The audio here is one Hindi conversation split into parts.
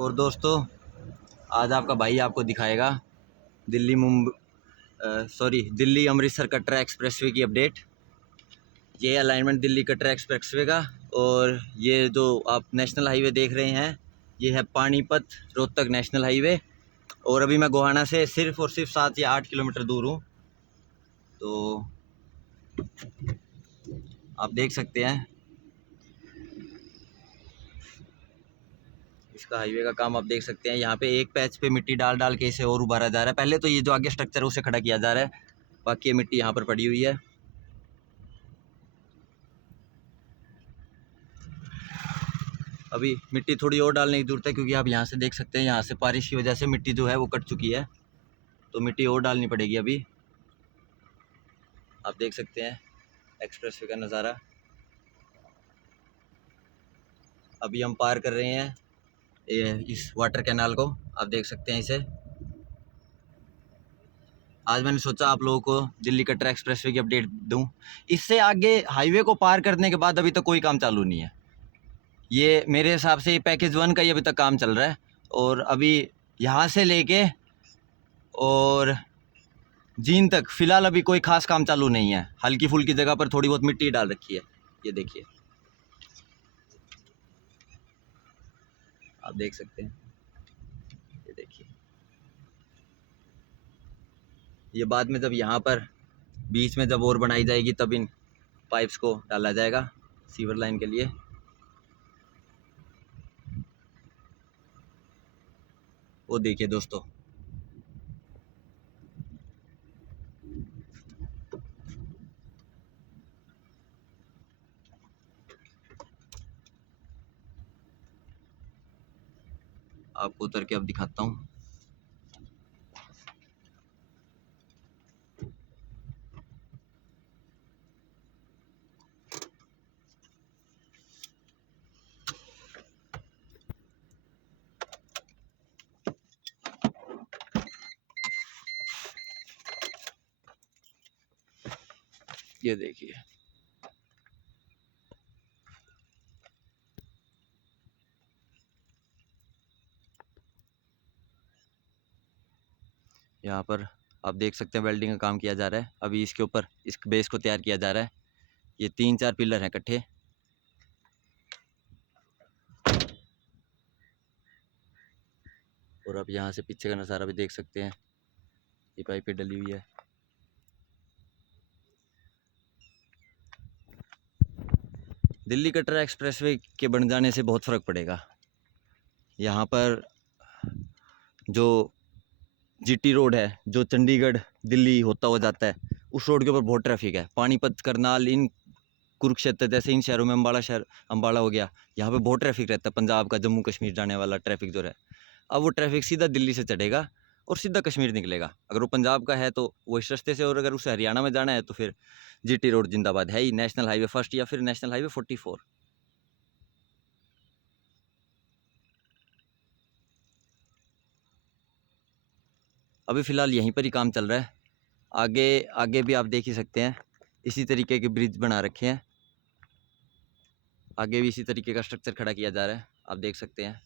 और दोस्तों, आज आपका भाई आपको दिखाएगा दिल्ली अमृतसर कटरा एक्सप्रेसवे की अपडेट। ये अलाइनमेंट दिल्ली कटरा एक्सप्रेसवे का, और ये जो आप नेशनल हाईवे देख रहे हैं ये है पानीपत रोहतक नेशनल हाईवे। और अभी मैं गोहाना से सिर्फ और सिर्फ 7 या 8 किलोमीटर दूर हूँ। तो आप देख सकते हैं इसका हाईवे का काम। आप देख सकते हैं यहाँ पे एक पैच पे मिट्टी डाल डाल के इसे और उभारा जा रहा है। पहले तो ये जो आगे स्ट्रक्चर है उसे खड़ा किया जा रहा है, बाकी ये मिट्टी यहाँ पर पड़ी हुई है। अभी मिट्टी थोड़ी और डालने की जरूरत है, क्योंकि आप यहाँ से देख सकते हैं यहाँ से बारिश की वजह से मिट्टी जो है वो कट चुकी है, तो मिट्टी और डालनी पड़ेगी। अभी आप देख सकते हैं एक्सप्रेसवे का नज़ारा। अभी हम पार कर रहे हैं इस वाटर कैनाल को, आप देख सकते हैं इसे। आज मैंने सोचा आप लोगों को दिल्ली कटरा एक्सप्रेसवे की अपडेट दूं। इससे आगे हाईवे को पार करने के बाद अभी तक कोई काम चालू नहीं है। ये मेरे हिसाब से ये पैकेज 1 का ही अभी तक काम चल रहा है, और अभी यहाँ से लेके और जीन तक फ़िलहाल अभी कोई ख़ास काम चालू नहीं है। हल्की फुल्की जगह पर थोड़ी बहुत मिट्टी डाल रखी है, ये देखिए, आप देख सकते हैं। ये देखिए, ये बाद में जब यहाँ पर बीच में जब और बनाई जाएगी तब इन पाइप्स को डाला जाएगा सीवर लाइन के लिए। वो देखिए दोस्तों, आपको उतर के अब दिखाता हूँ। ये देखिए, यहाँ पर आप देख सकते हैं वेल्डिंग का काम किया जा रहा है। अभी इसके ऊपर इस बेस को तैयार किया जा रहा है। ये 3-4 पिलर हैं इकट्ठे। और अब यहाँ से पीछे का नज़ारा भी देख सकते हैं, ये पाइपें डली हुई है। दिल्ली कटरा एक्सप्रेसवे के बन जाने से बहुत फ़र्क पड़ेगा। यहाँ पर जो जीटी रोड है, जो चंडीगढ़ दिल्ली होता हुआ जाता है, उस रोड के ऊपर बहुत ट्रैफिक है। पानीपत, करनाल, इन कुरुक्षेत्र जैसे इन शहरों में, अम्बाला हो गया, यहाँ पे बहुत ट्रैफिक रहता है। पंजाब का जम्मू कश्मीर जाने वाला ट्रैफिक जो है, अब वो ट्रैफिक सीधा दिल्ली से चढ़ेगा और सीधा कश्मीर निकलेगा। अगर वो पंजाब का है तो वो इस रास्ते से, और अगर उसे हरियाणा में जाना है तो फिर जीटी रोड जिंदाबाद है ही, नेशनल हाईवे फर्स्ट या फिर नेशनल हाईवे 44। अभी फ़िलहाल यहीं पर ही काम चल रहा है। आगे आगे भी आप देख ही सकते हैं, इसी तरीके के ब्रिज बना रखे हैं। आगे भी इसी तरीके का स्ट्रक्चर खड़ा किया जा रहा है, आप देख सकते हैं।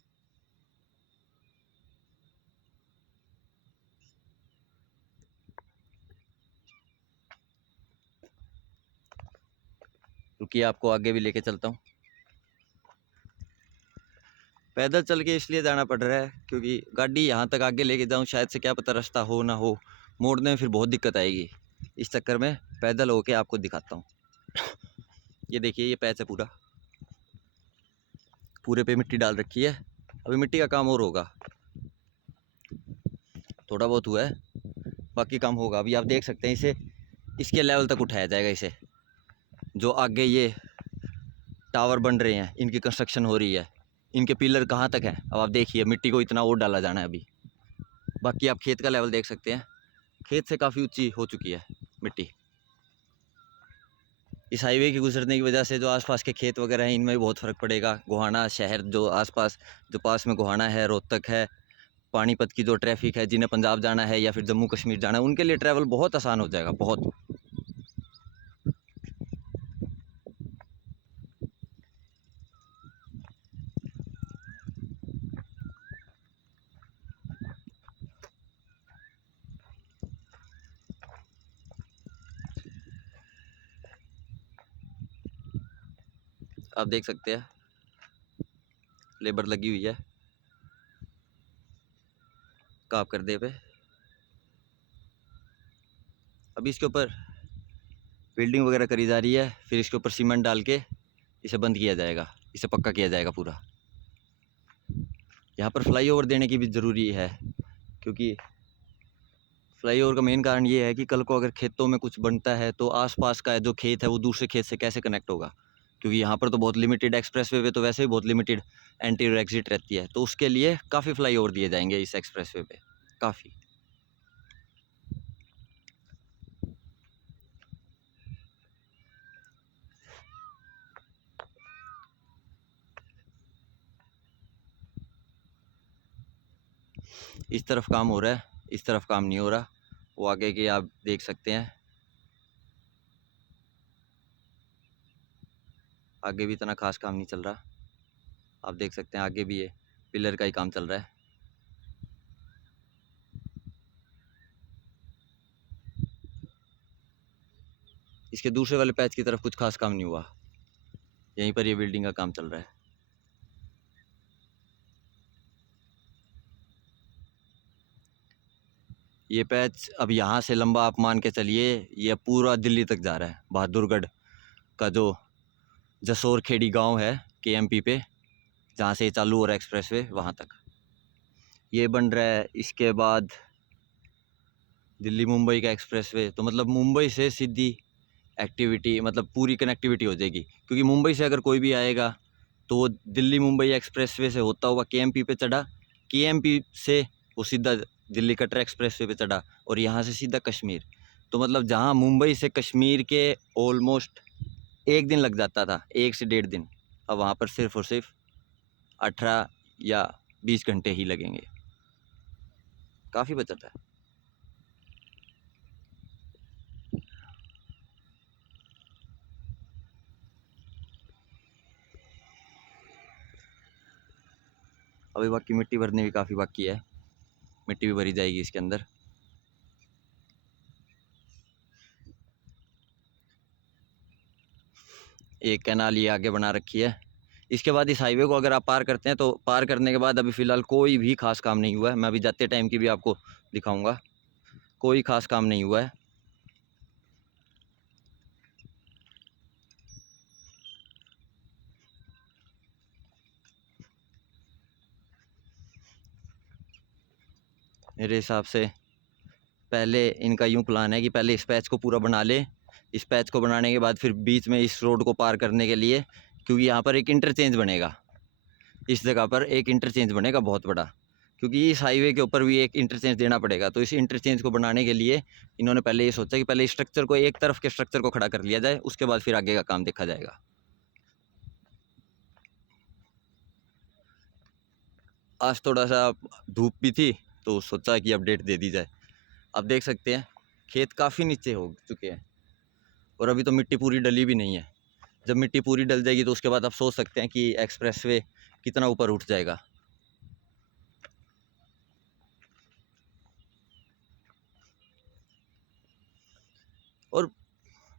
रुकिए, आपको आगे भी लेके चलता हूँ। पैदल चल के इसलिए जाना पड़ रहा है क्योंकि गाड़ी यहाँ तक आगे लेके जाऊँ, शायद से क्या पता रास्ता हो ना हो, मोड़ने में फिर बहुत दिक्कत आएगी। इस चक्कर में पैदल होके आपको दिखाता हूँ। ये देखिए, ये पैच है पूरा, पूरे पे मिट्टी डाल रखी है। अभी मिट्टी का काम और होगा, थोड़ा बहुत हुआ है, बाकी काम होगा। अभी आप देख सकते हैं इसे इसके लेवल तक उठाया जाएगा। इसे जो आगे ये टावर बन रहे हैं, इनकी कंस्ट्रक्शन हो रही है, इनके पिलर कहाँ तक है अब आप देखिए। मिट्टी को इतना और डाला जाना है अभी। बाकी आप खेत का लेवल देख सकते हैं, खेत से काफ़ी ऊंची हो चुकी है मिट्टी। इस हाईवे के गुजरने की वजह से जो आसपास के खेत वगैरह हैं इनमें भी बहुत फ़र्क पड़ेगा। गोहाना शहर जो आसपास, जो पास में गोहाना है, रोहतक है, पानीपत की जो ट्रैफिक है, जिन्हें पंजाब जाना है या फिर जम्मू कश्मीर जाना है, उनके लिए ट्रैवल बहुत आसान हो जाएगा, बहुत। आप देख सकते हैं लेबर लगी हुई है काम करने पे। अभी इसके ऊपर बिल्डिंग वगैरह करी जा रही है, फिर इसके ऊपर सीमेंट डाल के इसे बंद किया जाएगा, इसे पक्का किया जाएगा पूरा। यहाँ पर फ्लाईओवर देने की भी ज़रूरी है, क्योंकि फ्लाईओवर का मेन कारण ये है कि कल को अगर खेतों में कुछ बनता है तो आसपास का जो खेत है वो दूसरे खेत से कैसे कनेक्ट होगा, क्योंकि यहाँ पर तो बहुत लिमिटेड एक्सप्रेसवे पे तो वैसे ही बहुत लिमिटेड एंट्री और एग्जिट रहती है, तो उसके लिए काफ़ी फ्लाईओवर दिए जाएंगे इस एक्सप्रेसवे पे, काफ़ी। इस तरफ काम हो रहा है, इस तरफ काम नहीं हो रहा, वो आगे के आप देख सकते हैं। आगे भी इतना खास काम नहीं चल रहा, आप देख सकते हैं आगे भी ये पिलर का ही काम चल रहा है। इसके दूसरे वाले पैच की तरफ कुछ खास काम नहीं हुआ, यहीं पर ये बिल्डिंग का काम चल रहा है। ये पैच अब यहाँ से लंबा आप मान के चलिए, ये पूरा दिल्ली तक जा रहा है। बहादुरगढ़ का जो जसोर खेड़ी गांव है केएमपी पे, जहाँ से ये चालू हो रहा है एक्सप्रेसवे, वहाँ तक ये बन रहा है। इसके बाद दिल्ली मुंबई का एक्सप्रेसवे, तो मतलब मुंबई से सीधी एक्टिविटी, मतलब पूरी कनेक्टिविटी हो जाएगी, क्योंकि मुंबई से अगर कोई भी आएगा तो वो दिल्ली मुंबई एक्सप्रेसवे से होता हुआ केएमपी पे चढ़ा, केएमपी से वो सीधा दिल्ली कटरा एक्सप्रेसवे पे चढ़ा, और यहाँ से सीधा कश्मीर। तो मतलब जहाँ मुंबई से कश्मीर के ऑलमोस्ट 1 दिन लग जाता था, 1 से 1.5 दिन, अब वहाँ पर सिर्फ और सिर्फ 18 या 20 घंटे ही लगेंगे। काफ़ी बचत है। अभी बाकी मिट्टी भरने भी काफ़ी बाकी है, मिट्टी भी भरी जाएगी इसके अंदर। एक कैनाल ये आगे बना रखी है। इसके बाद इस हाईवे को अगर आप पार करते हैं तो पार करने के बाद अभी फ़िलहाल कोई भी खास काम नहीं हुआ है। मैं अभी जाते टाइम की भी आपको दिखाऊंगा, कोई खास काम नहीं हुआ है। मेरे हिसाब से पहले इनका यूं प्लान है कि पहले इस पैच को पूरा बना ले, इस पैच को बनाने के बाद फिर बीच में इस रोड को पार करने के लिए, क्योंकि यहाँ पर एक इंटरचेंज बनेगा, इस जगह पर एक इंटरचेंज बनेगा बहुत बड़ा, क्योंकि इस हाईवे के ऊपर भी एक इंटरचेंज देना पड़ेगा। तो इस इंटरचेंज को बनाने के लिए इन्होंने पहले ये सोचा कि पहले स्ट्रक्चर को, एक तरफ के स्ट्रक्चर को खड़ा कर लिया जाए, उसके बाद फिर आगे का काम देखा जाएगा। आज थोड़ा सा धूप भी थी तो सोचा कि अपडेट दे दी जाए। आप देख सकते हैं खेत काफ़ी नीचे हो चुके हैं, और अभी तो मिट्टी पूरी डली भी नहीं है। जब मिट्टी पूरी डल जाएगी तो उसके बाद आप सोच सकते हैं कि एक्सप्रेसवे कितना ऊपर उठ जाएगा। और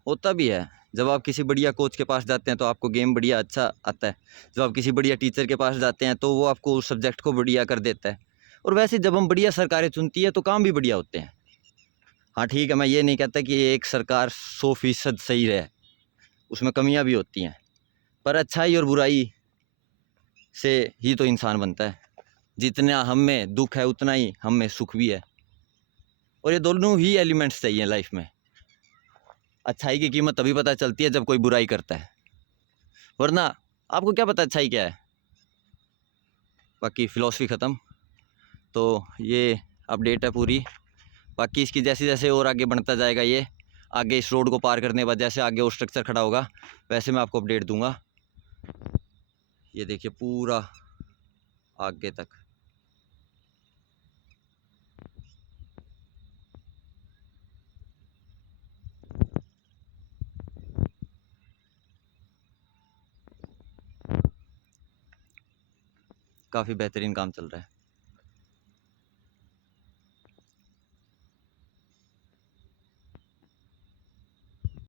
होता भी है, जब आप किसी बढ़िया कोच के पास जाते हैं तो आपको गेम बढ़िया अच्छा आता है। जब आप किसी बढ़िया टीचर के पास जाते हैं तो वो आपको उस सब्जेक्ट को बढ़िया कर देता है। और वैसे जब हम बढ़िया सरकारें चुनती है तो काम भी बढ़िया होते हैं। हाँ ठीक है, मैं ये नहीं कहता कि एक सरकार 100% सही रहे, उसमें कमियां भी होती हैं, पर अच्छाई और बुराई से ही तो इंसान बनता है। जितना हम में दुख है उतना ही हम में सुख भी है, और ये दोनों ही एलिमेंट्स चाहिए लाइफ में। अच्छाई की कीमत तभी पता चलती है जब कोई बुराई करता है, वरना आपको क्या पता अच्छाई क्या है। बाकी फ़िलॉसफी ख़त्म। तो ये अपडेट है पूरी। बाकी इसकी जैसे जैसे और आगे बढ़ता जाएगा, ये आगे इस रोड को पार करने के बाद जैसे आगे और स्ट्रक्चर खड़ा होगा वैसे मैं आपको अपडेट दूंगा। ये देखिए पूरा आगे तक। काफ़ी बेहतरीन काम चल रहा है।